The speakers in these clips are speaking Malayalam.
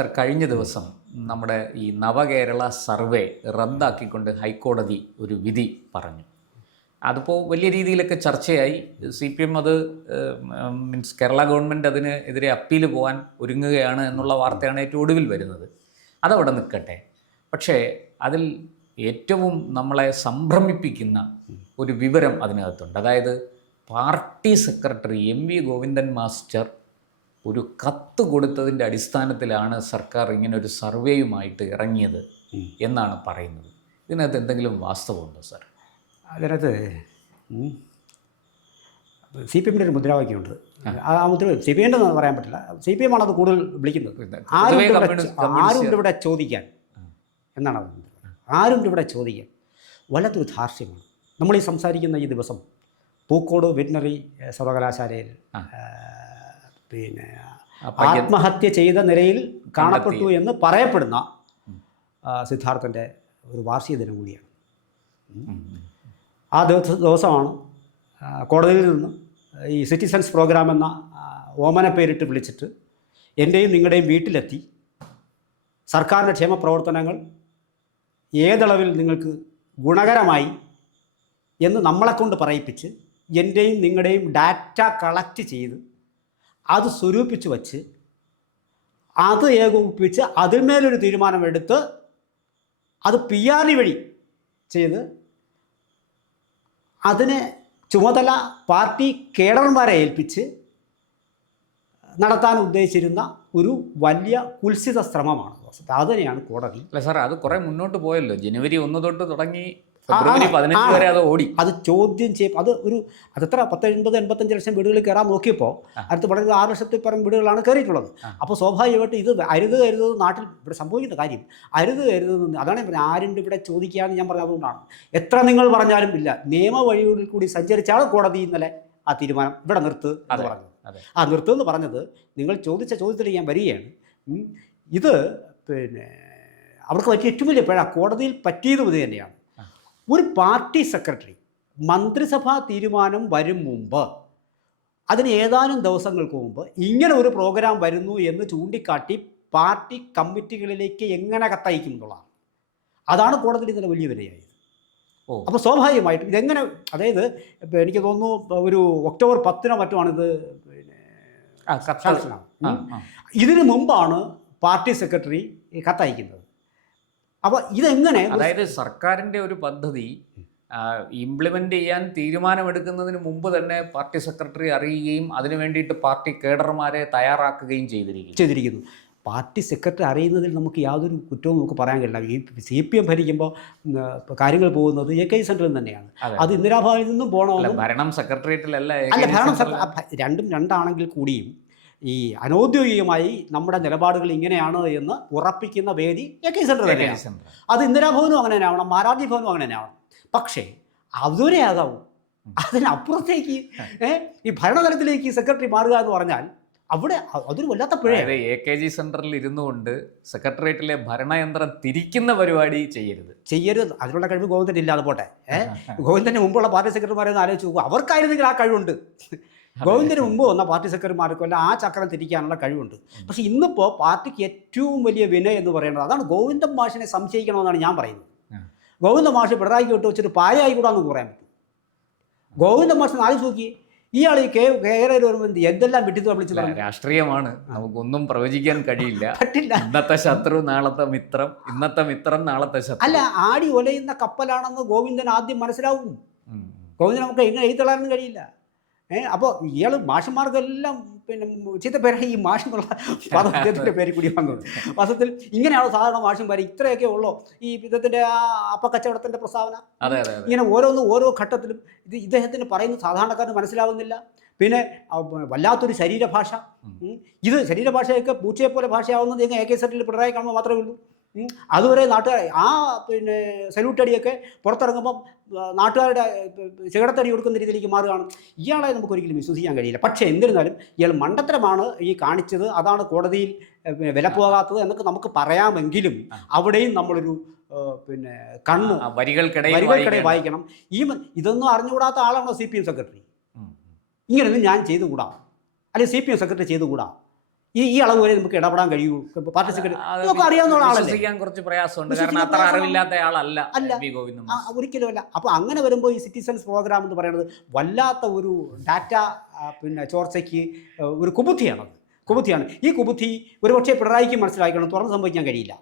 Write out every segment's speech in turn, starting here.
സർ, കഴിഞ്ഞ ദിവസം നമ്മുടെ ഈ നവകേരള സർവേ റദ്ദാക്കിക്കൊണ്ട് ഹൈക്കോടതി ഒരു വിധി പറഞ്ഞു. അതിപ്പോൾ വലിയ രീതിയിലൊക്കെ ചർച്ചയായി. CPM അത് മീൻസ് കേരള ഗവൺമെൻറ് അതിന് എതിരെ അപ്പീൽ പോകാൻ ഒരുങ്ങുകയാണ് എന്നുള്ള വാർത്തയാണ് ഏറ്റവും ഒടുവിൽ വരുന്നത്. അതവിടെ നിൽക്കട്ടെ. പക്ഷേ അതിൽ ഏറ്റവും നമ്മളെ സംഭ്രമിപ്പിക്കുന്ന ഒരു വിവരം അതിനകത്തുണ്ട്. അതായത് party secretary MV Govindan master ഒരു കത്ത് കൊടുത്തതിൻ്റെ അടിസ്ഥാനത്തിലാണ് സർക്കാർ ഇങ്ങനെ ഒരു സർവേയുമായിട്ട് ഇറങ്ങിയത് എന്നാണ് പറയുന്നത്. ഇതിനകത്ത് എന്തെങ്കിലും വാസ്തവമുണ്ടോ സാർ? അതിനകത്ത് CPM-ൻ്റെ ഒരു മുദ്രാവാക്യമുണ്ട്. ആ മുദ്ര CPM എന്ന് പറയാൻ പറ്റില്ല, CPM ആണത് കൂടുതൽ വിളിക്കുന്നത്. ആരും ഇവിടെ ചോദിക്കാൻ എന്നാണ് അത്. ആരും ഇവിടെ ചോദിക്കാൻ വല്ലാത്തൊരു ധാർഷ്ട്യമാണ്. നമ്മൾ ഈ സംസാരിക്കുന്ന ഈ ദിവസം പൂക്കോട് വെറ്റിനറി സർവകലാശാലയിൽ പിന്നെ ആത്മഹത്യ ചെയ്ത നിലയിൽ കാണപ്പെട്ടു എന്ന് പറയപ്പെടുന്ന സിദ്ധാർത്ഥൻ്റെ ഒരു വാർഷിക ദിനം കൂടിയാണ്. ആ ദിവസമാണ് കോടതിയിൽ നിന്ന് ഈ സിറ്റിസൺസ് പ്രോഗ്രാം എന്ന ഓമന പേരിട്ട് വിളിച്ചിട്ട് എൻ്റെയും നിങ്ങളുടെയും വീട്ടിലെത്തി സർക്കാരിൻ്റെ ക്ഷേമ പ്രവർത്തനങ്ങൾ ഏതളവിൽ നിങ്ങൾക്ക് ഗുണകരമായി എന്ന് നമ്മളെക്കൊണ്ട് പറയിപ്പിച്ച് എൻ്റെയും നിങ്ങളുടെയും ഡാറ്റ കളക്ട് ചെയ്ത് അത് സ്വരൂപിച്ച് വച്ച് അത് ഏകോപിപ്പിച്ച് അതിന്മേലൊരു തീരുമാനമെടുത്ത് അത് PR വഴി ചെയ്ത് അതിനെ ചുമതല പാർട്ടി കേഡർമാരെ ഏൽപ്പിച്ച് നടത്താൻ ഉദ്ദേശിച്ചിരുന്ന ഒരു വലിയ കുൽസിത ശ്രമമാണ്. അതിനെയാണ് കോടതി. അല്ല സാർ, അത് കുറേ മുന്നോട്ട് പോയല്ലോ. ജനുവരി 1 തൊട്ട് തുടങ്ങി ഫെബ്രുവരി 15 വരെ അത് ഓടി. അത് ചോദ്യം ചെയ്യും. അതെത്ര 80-85 ലക്ഷം വീടുകളിൽ കയറാൻ നോക്കിയപ്പോൾ അടുത്ത് വളരെ 6 ലക്ഷത്തിൽ പരം വീടുകളാണ് കയറിയിട്ടുള്ളത്. അപ്പോൾ സ്വാഭാവികമായിട്ട് ഇത് അരുത് കരുതുന്നത് നാട്ടിൽ ഇവിടെ സംഭവിക്കുന്ന കാര്യം അരുത് കരുതുന്നത്. അതാണ് ഞാൻ പറഞ്ഞത്, ആരും ഇവിടെ ചോദിക്കുകയാണ് ഞാൻ പറഞ്ഞത്. അതുകൊണ്ടാണ് എത്ര നിങ്ങൾ പറഞ്ഞാലും ഇല്ല, നിയമ വഴികളിൽ കൂടി സഞ്ചരിച്ചാണ് കോടതി ഇന്നലെ ആ തീരുമാനം ഇവിടെ നിർത്ത് എന്ന് പറഞ്ഞത്. ആ നിർത്തുമെന്ന് പറഞ്ഞത് നിങ്ങൾ ചോദിച്ച ചോദ്യത്തിൽ ഞാൻ വരികയാണ്. ഇത് പിന്നെ അവർക്ക് പറ്റിയ ഏറ്റവും വലിയ പിഴ കോടതിയിൽ പറ്റിയതും ഇത് തന്നെയാണ്. ഒരു പാർട്ടി സെക്രട്ടറി മന്ത്രിസഭാ തീരുമാനം വരും മുമ്പ്, അതിന് ഏതാനും ദിവസങ്ങൾക്ക് മുമ്പ് ഇങ്ങനെ ഒരു പ്രോഗ്രാം വരുന്നു എന്ന് ചൂണ്ടിക്കാട്ടി പാർട്ടി കമ്മിറ്റികളിലേക്ക് എങ്ങനെ കത്തയക്കും എന്നുള്ളതാണ്. അതാണ് കോടതിയിൽ ഇന്നലെ വലിയ വിലയായത്. അപ്പോൾ സ്വാഭാവികമായിട്ടും ഇതെങ്ങനെ, അതായത് എനിക്ക് തോന്നുന്നു ഒരു ഒക്ടോബർ 10 മറ്റുമാണിത് പിന്നെ ഇതിനു മുമ്പാണ് പാർട്ടി സെക്രട്ടറി കത്തയക്കുന്നത്. അപ്പോൾ ഇതെങ്ങനെ, അതായത് സർക്കാരിൻ്റെ ഒരു പദ്ധതി ഇംപ്ലിമെൻ്റ് ചെയ്യാൻ തീരുമാനമെടുക്കുന്നതിന് മുമ്പ് തന്നെ പാർട്ടി സെക്രട്ടറി അറിയുകയും അതിനു വേണ്ടിയിട്ട് പാർട്ടി കേഡർമാരെ തയ്യാറാക്കുകയും ചെയ്തിരിക്കുന്നു. പാർട്ടി സെക്രട്ടറി അറിയുന്നതിൽ നമുക്ക് യാതൊരു കുറ്റവും നമുക്ക് പറയാൻ കഴിയില്ല. ഈ CPM ഭരിക്കുമ്പോൾ കാര്യങ്ങൾ പോകുന്നത് AK സെൻറ്ററിൽ തന്നെയാണ്. അത് ഇന്ദിരാഭവനിൽ നിന്നും പോകണമെന്ന് ഭരണം സെക്രട്ടേറിയറ്റിലല്ല. അല്ല, ഭരണം രണ്ടാണെങ്കിൽ കൂടിയും ഈ അനൗദ്യോഗികമായി നമ്മുടെ നിലപാടുകൾ ഇങ്ങനെയാണ് എന്ന് ഉറപ്പിക്കുന്ന വേദി AK സെൻറ്റർ തന്നെയാണ്. അത് ഇന്ദിരാഭവനും അങ്ങനെ തന്നെ ആവണം, മാരാർജി ഭവനും അങ്ങനെ തന്നെ ആവണം. പക്ഷേ അതുവരെ ആകാവൂ. അതിനപ്പുറത്തേക്ക് ഈ ഭരണതലത്തിലേക്ക് സെക്രട്ടറി മാറുക എന്ന് പറഞ്ഞാൽ അവിടെ അതൊരു വല്ലാത്ത പിഴയാണ്. AKG സെൻറ്ററിൽ ഇരുന്നു കൊണ്ട് സെക്രട്ടേറിയറ്റിലെ ഭരണയന്ത്രം തിരിക്കുന്ന പരിപാടി ചെയ്യരുത്. അതിനുള്ള കഴിവ് ഗോവിന്ദൻ ഇല്ലാതെ പോട്ടെ. ഗോവിന്ദന് മുമ്പുള്ള പാർട്ടി സെക്രട്ടറിമാരെ ഒന്ന് ആലോചിച്ച് നോക്കുക. അവർക്കായിരുന്നെങ്കിൽ ആ കഴിവുണ്ട്. ഗോവിന്ദന് മുമ്പ് വന്ന പാർട്ടി സെക്രട്ടറിമാർക്കല്ല ആ ചക്രം തിരിക്കാനുള്ള കഴിവുണ്ട്. പക്ഷേ ഇന്നിപ്പോൾ പാർട്ടിക്ക് ഏറ്റവും വലിയ വിന എന്ന് പറയുന്നത് അതാണ്. ഗോവിന്ദൻ മാഷിനെ സംശയിക്കണമെന്നാണ് ഞാൻ പറയുന്നത്. ഗോവിന്ദൻ മാഷ് പിണറായിക്ക് വിട്ട് വെച്ചിട്ട് പാരയായിക്കൂടാന്ന് പറയാൻ പറ്റും. ഗോവിന്ദൻ മാഷിനെ ആലോചിച്ച് നോക്കി, ഇയാൾ ഈ കേരളയിൽ വരുമ്പോൾ എന്തെല്ലാം വിട്ടിത്ത് വിളിച്ച് പറഞ്ഞു. രാഷ്ട്രീയമാണ്, നമുക്കൊന്നും പ്രവചിക്കാൻ പറ്റില്ല. ഇന്നത്തെ ശത്രു നാളത്തെ മിത്രം, ഇന്നത്തെ മിത്രം നാളത്തെ ശത്രു. അല്ല, ആടി ഒലയുന്ന കപ്പലാണെന്ന് ഗോവിന്ദൻ ആദ്യം മനസ്സിലാവും. ഗോവിന്ദൻ നമുക്ക് എങ്ങനെ എഴുത്തളാനൊന്നും കഴിയില്ല. അപ്പോൾ ഇയാൾ മാഷന്മാർക്കെല്ലാം പിന്നെ ചീത്ത പേരാണ് ഈ മാഷെന്നുള്ള പദത്തിന്റെ പേര് കൂടി വന്നത്. വാസ്തവത്തിൽ ഇങ്ങനെയാണോ സാധാരണ മാഷന്മാർ? ഇത്രയൊക്കെ ഉള്ളോ ഈ ഇദ്ദേഹത്തിൻ്റെ ആ അപ്പക്കച്ചവടത്തിൻ്റെ പ്രസ്താവന? ഇങ്ങനെ ഓരോ ഘട്ടത്തിലും ഇദ്ദേഹത്തിന് പറയുന്നത് സാധാരണക്കാരന് മനസ്സിലാവുന്നില്ല. പിന്നെ വല്ലാത്തൊരു ശരീരഭാഷ. ഇത് ശരീരഭാഷയൊക്കെ പൂച്ചയെപ്പോലെ ഭാഷയാവുന്നത് AK സെൻറ്ററിൽ പിണറായി കാണുമ്പോൾ മാത്രമേ ഉള്ളൂ. അതുവരെ നാട്ടുകാർ പിന്നെ സല്യൂട്ടടിയൊക്കെ പുറത്തിറങ്ങുമ്പം നാട്ടുകാരുടെ സിഗരറ്റടി കൊടുക്കുന്ന രീതിയിലേക്ക് മാറുകയാണ്. ഇയാളെ നമുക്കൊരിക്കലും വിശ്വസിക്കാൻ കഴിയില്ല. പക്ഷേ എന്നിരുന്നാലും ഇയാൾ മണ്ടത്തരമാണ് ഈ കാണിച്ചത്, അതാണ് കോടതിയിൽ വില പോകാത്തത് എന്നൊക്കെ നമുക്ക് പറയാമെങ്കിലും അവിടെയും നമ്മളൊരു പിന്നെ വരികൾക്കിടയിൽ വായിക്കണം. ഇതൊന്നും അറിഞ്ഞുകൂടാത്ത ആളാണോ CPM സെക്രട്ടറി? ഇങ്ങനെയൊന്നും ഞാൻ ചെയ്തുകൂടാ, അല്ലെങ്കിൽ CPM സെക്രട്ടറി ചെയ്തുകൂടാ ഈ അളവ് വരെ നമുക്ക് ഇടപെടാൻ കഴിയൂ. പാർട്ടി സെക്രട്ടറി നമുക്ക് അറിയാവുന്ന ആളല്ലേ, വിശ്വസിക്കാൻ കുറച്ച് പ്രയാസമുണ്ട്. കാരണം അത്ര അറിവില്ലാത്ത ആളല്ല വി ഗോവിന്ദൻ മാസ്റ്റർ. ഒരിക്കലും അല്ല. അപ്പോൾ അങ്ങനെ വരുമ്പോൾ ഈ സിറ്റിസൺസ് പ്രോഗ്രാം എന്ന് പറയുന്നത് വല്ലാത്ത ഒരു ഡാറ്റ ചോർച്ചയ്ക്ക് ഒരു കുബുദ്ധിയാണ്. ഈ കുബുദ്ധി ഒരുപക്ഷെ പിണറായിക്ക് മനസ്സിലാക്കണം, തുറന്ന് സംഭവിക്കാൻ കഴിയില്ല,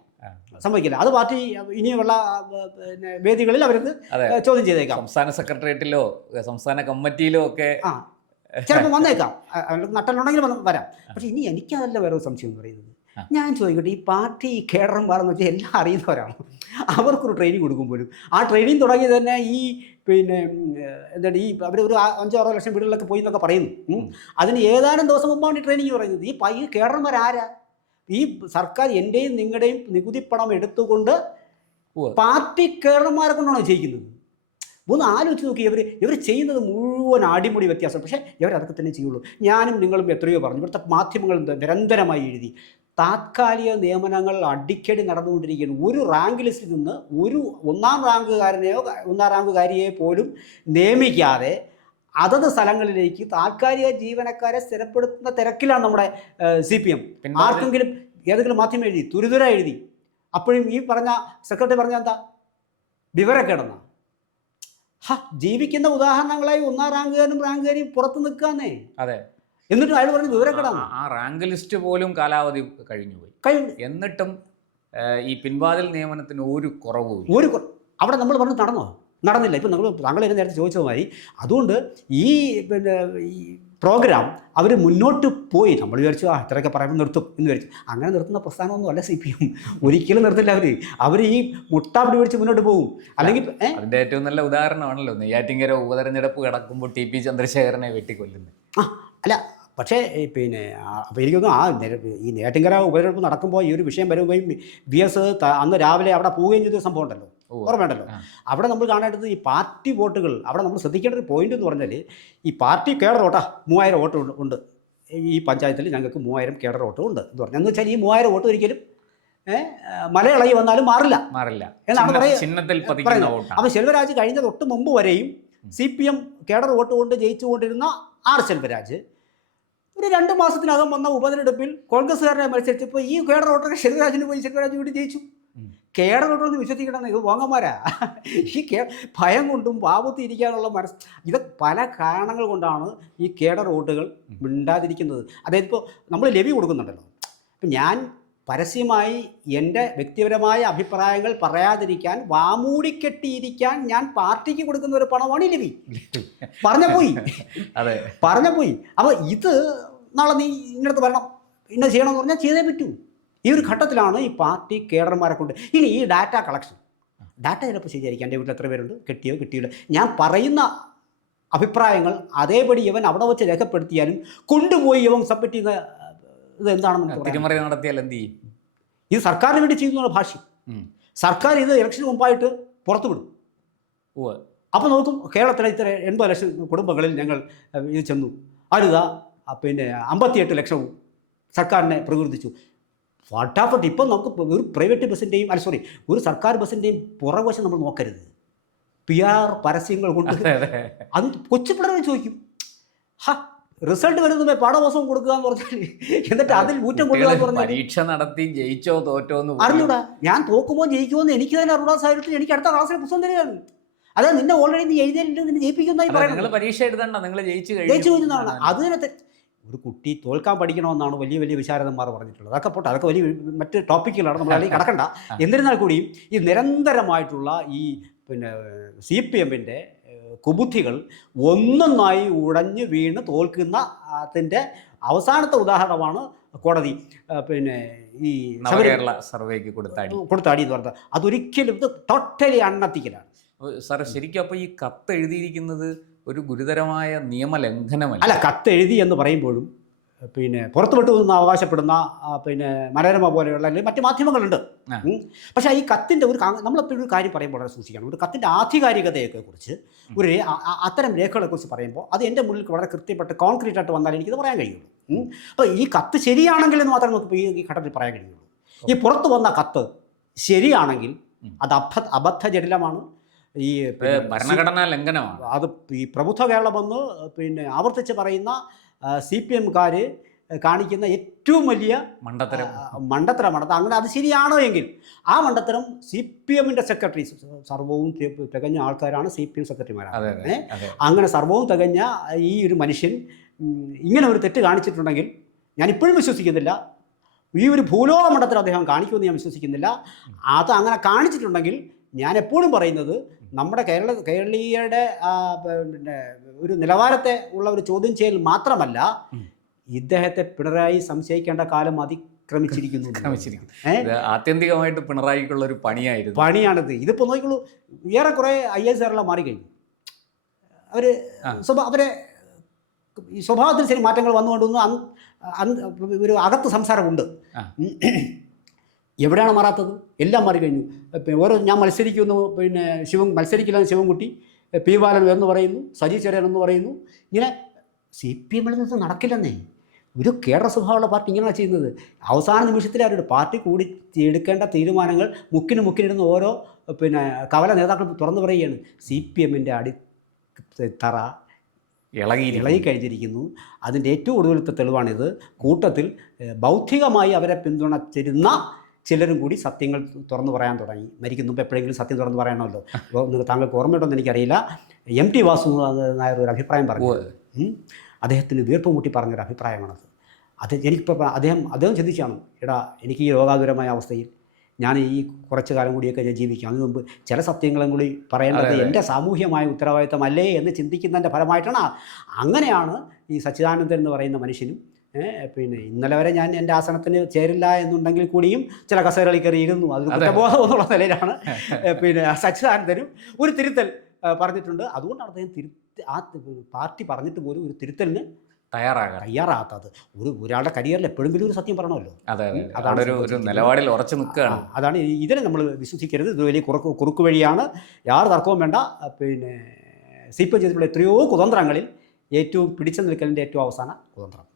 സംഭവിക്കില്ല. അത് പാർട്ടി ഇനിയുള്ള വേദികളിൽ അവർക്ക് ചോദ്യം ചെയ്തേക്കാം. സംസ്ഥാന സെക്രട്ടേറിയറ്റിലോ സംസ്ഥാന കമ്മിറ്റിയിലോ ഒക്കെ ചിലപ്പോൾ വന്നേക്കാം, നട്ടലുണ്ടെങ്കിൽ വരാം. പക്ഷെ ഇനി എനിക്കതല്ല വേറെ സംശയം എന്ന് പറയുന്നത്. ഞാൻ ചോദിക്കട്ടെ, ഈ പാർട്ടി കേഡർമാരെന്ന് വെച്ചാൽ എല്ലാം അറിയുന്നവരാണ്. അവർക്കൊരു ട്രെയിനിങ് കൊടുക്കുമ്പോഴും ആ ട്രെയിനിങ് തുടങ്ങിയത് തന്നെ ഈ എന്താണ് അവർ ഒരു 5-6 ലക്ഷം വീടുകളിലൊക്കെ പോയി എന്നൊക്കെ പറയുന്നു. അതിന് ഏതാനും ദിവസം മുമ്പാണ് ഈ ട്രെയിനിങ് പറയുന്നത്. ഈ കേഡർമാരാരാ? ഈ സർക്കാർ എൻ്റെയും നിങ്ങളുടെയും നികുതി പണം എടുത്തുകൊണ്ട് പാർട്ടി കേഡർമാരെ കൊണ്ടാണ് ചെയ്യിക്കുന്നത്. ഒന്ന് ആലോചിച്ച് നോക്കി, ഇവർ ചെയ്യുന്നത് മുഴുവൻ അടിമുടി വ്യത്യാസം. പക്ഷേ ഇവരതൊക്കെ തന്നെ ചെയ്യുള്ളൂ. ഞാനും നിങ്ങളും എത്രയോ പറഞ്ഞു, ഇവിടുത്തെ മാധ്യമങ്ങൾ നിരന്തരമായി എഴുതി താത്കാലിക നിയമനങ്ങൾ അടിക്കടി നടന്നുകൊണ്ടിരിക്കുകയാണ്. ഒരു റാങ്ക് ലിസ്റ്റിൽ നിന്ന് ഒരു ഒന്നാം റാങ്കുകാരിയെ പോലും നിയമിക്കാതെ അതത് സ്ഥലങ്ങളിലേക്ക് താൽക്കാലിക ജീവനക്കാരെ സ്ഥിരപ്പെടുത്തുന്ന തിരക്കിലാണ് നമ്മുടെ CPM. ആർക്കെങ്കിലും ഏതെങ്കിലും മാധ്യമം എഴുതി, തുരിതുര എഴുതി, അപ്പോഴും ഈ പറഞ്ഞ സെക്രട്ടറി പറഞ്ഞ എന്താ വിവരക്കേടെന്ന. ജീവിക്കുന്ന ഉദാഹരണങ്ങളായി ഒന്നാം റാങ്കുകാരും പുറത്ത് നിൽക്കാന്നേ. അതെ. എന്നിട്ടും അയാൾ പറഞ്ഞ് വിവരക്കേടാണ്. ആ റാങ്ക് ലിസ്റ്റ് പോലും കാലാവധി കഴിഞ്ഞുപോയി. എന്നിട്ടും ഈ പിൻവാതിൽ നിയമനത്തിന് ഒരു കുറവും അവിടെ നമ്മൾ പറഞ്ഞ് നടന്നില്ല. ഇപ്പം താങ്കൾ നേരത്തെ ചോദിച്ചതുമായി അതുകൊണ്ട് ഈ ഈ പ്രോഗ്രാം അവർ മുന്നോട്ട് പോയി. നമ്മൾ വിചാരിച്ചു ഇത്രയൊക്കെ പറയുമ്പോൾ നിർത്തും എന്ന് വിചാരിച്ചു. അങ്ങനെ നിർത്തുന്ന പ്രസ്ഥാനമൊന്നും അല്ല CPM. ഒരിക്കലും നിർത്തില്ല. അവർ ഈ മുട്ടാപ്പിടി പിടിച്ച് മുന്നോട്ട് പോകും. അല്ലെങ്കിൽ അതിൻ്റെ ഏറ്റവും നല്ല ഉദാഹരണമാണല്ലോ നെയ്യാറ്റിൻകര ഉപതെരഞ്ഞെടുപ്പ് കിടക്കുമ്പോൾ TP ചന്ദ്രശേഖരനെ വെട്ടിക്കൊല്ലുന്നത്. അല്ല, പക്ഷേ അപ്പോൾ എനിക്കൊന്നും ഈ നെയ്യാറ്റിൻകര ഉപതെരഞ്ഞെടുപ്പ് നടക്കുമ്പോൾ ഈ ഒരു വിഷയം വരുമ്പോൾ VS അന്ന് രാവിലെ അവിടെ പോവുകയും ചെയ്തൊരു സംഭവം ഉണ്ടല്ലോ, ഓർമ്മയുണ്ടല്ലോ. അവിടെ നമ്മൾ കാണേണ്ടത് ഈ പാർട്ടി വോട്ടുകൾ. അവിടെ നമ്മൾ ശ്രദ്ധിക്കേണ്ട ഒരു പോയിന്റ് എന്ന് പറഞ്ഞാൽ ഈ പാർട്ടി കേഡർ വോട്ടാ 3000 വോട്ട് ഉണ്ട് ഈ പഞ്ചായത്തിൽ. ഞങ്ങൾക്ക് 3000 കേഡർ വോട്ട് ഉണ്ട് എന്ന് പറഞ്ഞു. എന്ന് വെച്ചാൽ ഈ 3000 വോട്ട് ഒരിക്കലും മലയിളകി വന്നാലും മാറില്ല എന്നാണ് പറയുന്നത്. അപ്പോൾ ശെൽവരാജ് കഴിഞ്ഞ തൊട്ട് മുമ്പ് വരെയും CPM കേഡർ വോട്ട് കൊണ്ട് ജയിച്ചുകൊണ്ടിരുന്ന ശെൽവരാജ് ഒരു 2 മാസത്തിനകം വന്ന ഉപതെരഞ്ഞെടുപ്പിൽ കോൺഗ്രസ്സുകാരനെ മത്സരിച്ചപ്പോൾ ഈ കേഡർ വോട്ടൊക്കെ ശെൽവരാജിന് പോയി ശെൽവരാജ് വീട്ടിൽ ജയിച്ചു. കേഡർ വോട്ടൊന്ന് വിശ്വസിക്കണം, ഇത് പോങ്ങന്മാരാ. ഈ ഭയം കൊണ്ടും പാപത്തിൽ ഇരിക്കാനുള്ള ഇത് പല കാരണങ്ങൾ കൊണ്ടാണ് ഈ കേഡർ വോട്ടുകൾ മിണ്ടാതിരിക്കുന്നത്. അതായത് ഇപ്പോൾ നമ്മൾ ലെവി കൊടുക്കുന്നുണ്ടല്ലോ. ഇപ്പം ഞാൻ പരസ്യമായി എൻ്റെ വ്യക്തിപരമായ അഭിപ്രായങ്ങൾ പറയാതിരിക്കാൻ വാമൂടിക്കെട്ടിയിരിക്കാൻ ഞാൻ പാർട്ടിക്ക് കൊടുക്കുന്ന ഒരു പണമാണ് ഈ ലെവി. പറഞ്ഞപ്പോയി. അപ്പോൾ ഇത് നാളെ നീ ഇന്നടത്ത് വരണം, ഇന്ന ചെയ്യണമെന്ന് പറഞ്ഞാൽ ചെയ്തേ പറ്റൂ. ഈ ഒരു ഘട്ടത്തിലാണ് ഈ പാർട്ടി കേഡർമാരെ കൊണ്ട്. ഇനി ഈ ഡാറ്റ കളക്ഷൻ, ഡാറ്റ ചിലപ്പോൾ ശരിയായിരിക്കും. എൻ്റെ വീട്ടിൽ എത്ര പേരുണ്ട്, കിട്ടിയില്ല. ഞാൻ പറയുന്ന അഭിപ്രായങ്ങൾ അതേപടി ഇവൻ അവിടെ വെച്ച് രേഖപ്പെടുത്തിയാലും കൊണ്ടുപോയി ഇവൻ സബ്മിറ്റ് ചെയ്യുന്ന ഇത് എന്താണെന്ന് തിരിമറി നടത്തിയാൽ എന്ത് ചെയ്യും? ഇത് സർക്കാരിന് വേണ്ടി ചെയ്യുന്ന ഭാഷ്യം. സർക്കാർ ഇത് ഇലക്ഷന് മുമ്പായിട്ട് പുറത്തു വിടും. അപ്പോൾ നോക്കും കേരളത്തിലെ ഇത്ര 80 ലക്ഷം കുടുംബങ്ങളിൽ ഞങ്ങൾ ഇത് ചെന്നു, അരുതാ 58 ലക്ഷവും സർക്കാരിനെ പ്രകീർത്തിച്ചു. ഫട്ടാഫട്ട്. ഇപ്പം നമുക്ക് ഒരു പ്രൈവറ്റ് ബസ്സിൻ്റെയും ഒരു സർക്കാർ ബസ്സിൻ്റെയും പുറകുവശം നമ്മൾ നോക്കരുത്. PR പരസ്യങ്ങൾ കൊണ്ട് അത് കൊച്ചു പിള്ളേരെ ചോദിക്കും, റിസൾട്ട് വരുന്ന പാഠപുസ്തകം കൊടുക്കുക എന്ന് പറഞ്ഞാൽ എന്നിട്ട് അതിൽ ഊറ്റം കൊടുക്കുക എന്ന് പറഞ്ഞാൽ പരീക്ഷ നടത്തി ജയിച്ചോ തോറ്റോ എന്ന് അറിഞ്ഞൂടാ. ഞാൻ തോക്കുമോ ജയിക്കുമോ എന്ന് എനിക്ക് തന്നെ അറിയാൻ സാഹചര്യത്തിൽ എനിക്ക് അടുത്ത ക്ലാസ്സിലെ പുസ്തകം തരികയാണ്. അതായത് നിന്നെ ഓൾറെഡി നീ എഴുതിയിട്ടുണ്ട്, നിന്നെ ജയിപ്പിക്കുന്നതായി പറയുന്നത്. പരീക്ഷ എഴുതണ്ട, നിങ്ങൾ ജയിച്ചു കഴിഞ്ഞതാണ്. അത് തന്നെ ഒരു കുട്ടി തോൽക്കാൻ പഠിക്കണമെന്നാണ് വലിയ വിശാരദന്മാർ പറഞ്ഞിട്ടുള്ളത്. അതൊക്കെ പോട്ടെ, അതൊക്കെ വലിയ മറ്റ് ടോപ്പിക്കുകളാണ്, നമ്മൾ അല്ലെങ്കിൽ കടക്കണ്ട. എന്നിരുന്നാൽ കൂടിയും ഈ നിരന്തരമായിട്ടുള്ള ഈ CPMൻ്റെ കുബുദ്ധികൾ ഒന്നൊന്നായി ഉടഞ്ഞു വീണ് തോൽക്കുന്ന അതിൻ്റെ അവസാനത്തെ ഉദാഹരണമാണ് കോടതി ഈ കേരള സർവേക്ക് കൊടുത്താടി എന്ന് പറഞ്ഞത്. അതൊരിക്കലും ഇത് ടോട്ടലി അൺഎത്തിക്കലാണ് സാർ. ശരിക്കും അപ്പോൾ ഈ കത്ത് എഴുതിയിരിക്കുന്നത് ഒരു ഗുരുതരമായ നിയമലംഘനമല്ല. അല്ല, കത്ത് എഴുതി എന്ന് പറയുമ്പോഴും പുറത്തുവിട്ടു എന്ന് അവകാശപ്പെടുന്ന മനോരമ പോലെയുള്ള അല്ലെങ്കിൽ മറ്റ് മാധ്യമങ്ങളുണ്ട്. പക്ഷേ ഈ കത്തിൻ്റെ നമ്മളെപ്പോഴും ഒരു കാര്യം പറയുമ്പോൾ വളരെ സൂക്ഷിക്കണം. ഒരു കത്തിൻ്റെ ആധികാരികതയൊക്കെ കുറിച്ച് അത്തരം രേഖകളെക്കുറിച്ച് പറയുമ്പോൾ അത് എൻ്റെ മുന്നിൽ വളരെ കൃത്യപ്പെട്ട് കോൺക്രീറ്റ് ആയിട്ട് വന്നാൽ എനിക്കത് പറയാൻ കഴിയുള്ളൂ. അപ്പോൾ ഈ കത്ത് ശരിയാണെങ്കിൽ എന്ന് മാത്രമേ നമുക്ക് ഈ ഘട്ടത്തിൽ പറയാൻ കഴിയുള്ളൂ. ഈ പുറത്ത് വന്ന കത്ത് ശരിയാണെങ്കിൽ അത് അബദ്ധജടിലമാണ്, ഈ ഭരണഘടനാ ലംഘനമാണ്. അത് ഈ പ്രബുദ്ധ കേരളം വന്ന് ആവർത്തിച്ച് പറയുന്ന CPMകാർ കാണിക്കുന്ന ഏറ്റവും വലിയ മണ്ടത്തരമാണ്. അങ്ങനെ അത് ശരിയാണോ എങ്കിൽ ആ മണ്ടത്തരം CPM-ന്റെ സെക്രട്ടറി, സർവവും തികഞ്ഞ ആൾക്കാരാണ് CPM സെക്രട്ടറിമാരാണ്. അങ്ങനെ സർവവും തികഞ്ഞ ഈ ഒരു മനുഷ്യൻ ഇങ്ങനെ ഒരു തെറ്റ് കാണിച്ചിട്ടുണ്ടെങ്കിൽ ഞാൻ ഇപ്പോഴും വിശ്വസിക്കുന്നില്ല, ഈ ഒരു ഭൂലോക മണ്ടത്തരം അദ്ദേഹം കാണിക്കുമെന്ന് ഞാൻ വിശ്വസിക്കുന്നില്ല. അത് അങ്ങനെ കാണിച്ചിട്ടുണ്ടെങ്കിൽ ഞാൻ എപ്പോഴും പറയുന്നത് നമ്മുടെ കേരളീയരുടെ പിന്നെ ഒരു നിലവാരത്തെ ഉള്ള ഒരു ചോദ്യം ചെയ്യൽ മാത്രമല്ല, ഇദ്ദേഹത്തെ പിണറായി സംശയിക്കേണ്ട കാലം അതിക്രമിച്ചിരിക്കുന്നു. ആത്യന്തികമായിട്ട് പിണറായിക്കുള്ള ഒരു പണിയാണിത്. ഇതിപ്പോൾ നോക്കിക്കോളൂ, ഏറെക്കുറെ IAS മാറിക്കഴിഞ്ഞു. അവരെ ഈ സ്വഭാവത്തിൽ ശരി മാറ്റങ്ങൾ വന്നുകൊണ്ടൊന്നും ഒരു അകത്ത് സംസാരമുണ്ട്. എവിടെയാണ് മാറാത്തത്? എല്ലാം മാറിക്കഴിഞ്ഞു. ഓരോ ഞാൻ മത്സരിക്കുമെന്ന് പിന്നെ മത്സരിക്കില്ലെന്ന് ശിവൻകുട്ടി, P. ബാലൻ എന്ന് പറയുന്നു, സജി ചെറിയൻ എന്ന് പറയുന്നു. ഇങ്ങനെ CPM-ൽ നിന്ന് നടക്കില്ലെന്നേ. ഒരു കേഡർ സ്വഭാവമുള്ള പാർട്ടി ഇങ്ങനെയാണ് ചെയ്യുന്നത്. അവസാന നിമിഷത്തിൽ അവരുടെ പാർട്ടി കൂടി എടുക്കേണ്ട തീരുമാനങ്ങൾ മുക്കിനിടുന്ന ഓരോ പിന്നെ കവല നേതാക്കൾ തുറന്നു പറയുകയാണ്. CPM-ന്റെ അടിത്തറ ഇളകി കഴിഞ്ഞിരിക്കുന്നു. അതിൻ്റെ ഏറ്റവും ഒടുവിലത്തെ തെളിവാണിത്. കൂട്ടത്തിൽ ബൗദ്ധികമായി അവരെ പിന്തുണച്ചിരുന്ന ചിലരും കൂടി സത്യങ്ങൾ തുറന്നു പറയാൻ തുടങ്ങി. മരിക്കുന്ന മുമ്പ് എപ്പോഴെങ്കിലും സത്യം തുറന്നു പറയണമല്ലോ. അപ്പോൾ താങ്കൾക്ക് ഓർമ്മയുണ്ടോയെന്ന് എനിക്കറിയില്ല. MT വാസു നായർ ഒരു അഭിപ്രായം പറഞ്ഞു. അദ്ദേഹത്തിന് വീർപ്പ് മുട്ടി പറഞ്ഞൊരു അഭിപ്രായമാണത്. എനിക്കിപ്പോൾ അദ്ദേഹം ചിന്തിച്ചാണ്, എടാ എനിക്ക് ഈ രോഗാതുരമായ അവസ്ഥയിൽ ഞാൻ ഈ കുറച്ച് കാലം കൂടിയൊക്കെ ഞാൻ ജീവിക്കാം, അതിനു മുമ്പ് ചില സത്യങ്ങളും കൂടി പറയേണ്ടത് എൻ്റെ സാമൂഹ്യമായ ഉത്തരവാദിത്തമല്ലേ എന്ന് ചിന്തിക്കുന്നതിൻ്റെ ഫലമായിട്ടാണ്. അങ്ങനെയാണ് ഈ സച്ചിദാനന്ദൻ എന്ന് പറയുന്ന മനുഷ്യനും പിന്നെ ഇന്നലെ വരെ ഞാൻ എൻ്റെ ആസനത്തിന് ചേരില്ല എന്നുണ്ടെങ്കിൽ കൂടിയും ചില കസേരകളിൽ കയറിയിരുന്നു, അതിന് കുറ്റബോധം എന്നുള്ള നിലയിലാണ് പിന്നെ സച്ചിദാനന്ദനും ഒരു തിരുത്തൽ പറഞ്ഞിട്ടുണ്ട്. അതുകൊണ്ടാണ് അദ്ദേഹം പാർട്ടി പറഞ്ഞിട്ട് പോലും ഒരു തിരുത്തലിന് തയ്യാറാകാത്തത്. ഒരാളുടെ കരിയറിൽ എപ്പോഴെങ്കിലും ഒരു സത്യം പറയണമല്ലോ. അതാണ് ഒരു നിലപാടിൽ ഉറച്ചു നിൽക്കുകയാണ്. അതാണ് ഇതിനെ നമ്മൾ വിശ്വസിക്കരുത്. ഇത് വലിയ കുറുക്ക് വഴിയാണ്, യാതൊരു തർക്കവും വേണ്ട. പിന്നെ CPM ചെയ്തിട്ടുള്ള എത്രയോ കുതന്ത്രങ്ങളിൽ ഏറ്റവും പിടിച്ചു നിൽക്കലിൻ്റെ ഏറ്റവും അവസാന കുതന്ത്രം.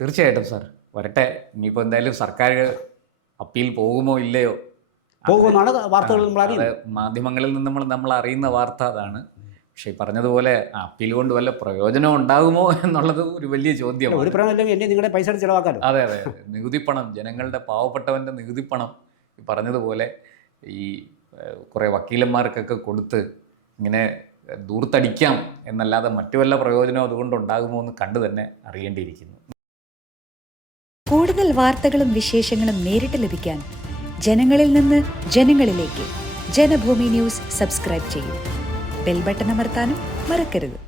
തീർച്ചയായിട്ടും സാർ വരട്ടെ. ഇനിയിപ്പോൾ എന്തായാലും സർക്കാർ അപ്പീൽ പോകുമോ ഇല്ലയോ പോകുമെന്നാണ് വാർത്തകൾ നമ്മൾ അറിയുന്നത്. മാധ്യമങ്ങളിൽ നിന്ന് നമ്മൾ അറിയുന്ന വാർത്ത അതാണ്. പക്ഷേ ഈ പറഞ്ഞതുപോലെ അപ്പീൽ കൊണ്ട് വല്ല പ്രയോജനം ഉണ്ടാകുമോ എന്നുള്ളത് ഒരു വലിയ ചോദ്യമാണ്. ഒരു പ്രയോജനം എന്നെ നിങ്ങളുടെ പൈസ ചിലവാക്കാലോ. അതെ, നികുതിപ്പണം, ജനങ്ങളുടെ പാവപ്പെട്ടവൻ്റെ നികുതിപ്പണം ഈ പറഞ്ഞതുപോലെ ഈ കുറേ വക്കീലന്മാർക്കൊക്കെ കൊടുത്ത് ഇങ്ങനെ ദൂർത്തടിക്കാം എന്നല്ലാതെ മറ്റു വല്ല പ്രയോജനം അതുകൊണ്ടുണ്ടാകുമോ എന്ന് കണ്ടു തന്നെ അറിയേണ്ടിയിരിക്കുന്നു. കൂടുതൽ വാർത്തകളും വിശേഷങ്ങളും നേരിട്ട് ലഭിക്കാൻ ജനങ്ങളിൽ നിന്ന് ജനങ്ങളിലേക്ക് ജനഭൂമി ന്യൂസ് സബ്സ്ക്രൈബ് ചെയ്യൂ. ബെൽ ബട്ടൺ അമർത്താനും മറക്കരുത്.